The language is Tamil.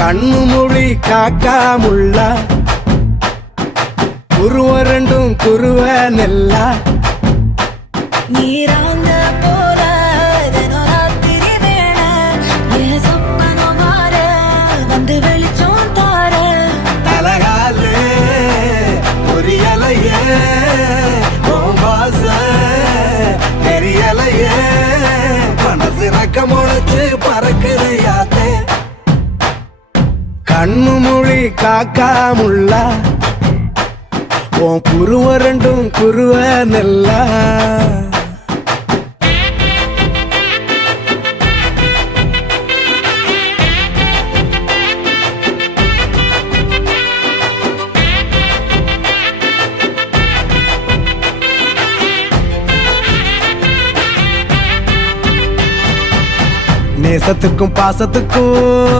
கண்ணு மொழி காக்காமுள்ள குருவ ரெண்டும் குருவ நெல்லா நீராங்க போல தினராத்திரி வேண என் சொப்பனம் மாற வந்து வெளிச்சம் தார தலகாலே பொரியலையே ஓம்பாச தெரியலையே மனசு ரக்க முளைச்சு பறக்குறையாத்தே கண்ணு மொழி காக்காமுள்ள உன் குருவ ரெண்டும் குருவ நெல்லா நேசத்துக்கும் பாசத்துக்கும்